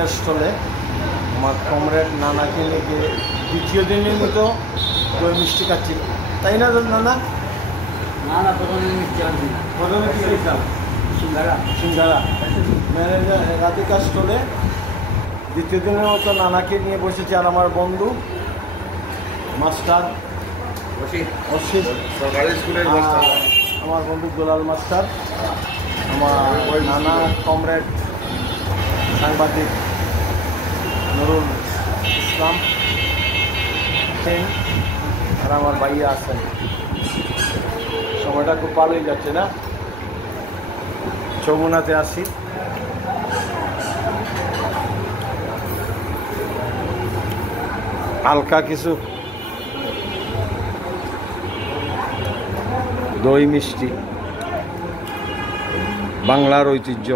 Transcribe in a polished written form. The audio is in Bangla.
স্টলে আমার কমরেড নানাকে নিয়ে দ্বিতীয় দিনের মতো দই মিষ্টি খাচ্ছিল, তাই না নানা? না প্রথমে মিষ্টি আনছি না, প্রথমে কি খেয়েছিলাম? সিঙ্গারা ম্যানেজার রাধিকা স্টলে দ্বিতীয় দিনের মতো নানাকে নিয়ে বসেছে। আর আমার বন্ধু মাস্টার অসিত, সরকারি স্কুলের মাস্টার, আমার বন্ধু দুলাল মাস্টার, আমার নানা কমরেড সাংবাদিক নুরুল ইসলাম, আর আমার ভাইয়া আছেন। সময়টা খুব ভালোই যাচ্ছে না? যমুনাতে আসি, হালকা কিছু দই মিষ্টি, বাংলার ঐতিহ্য।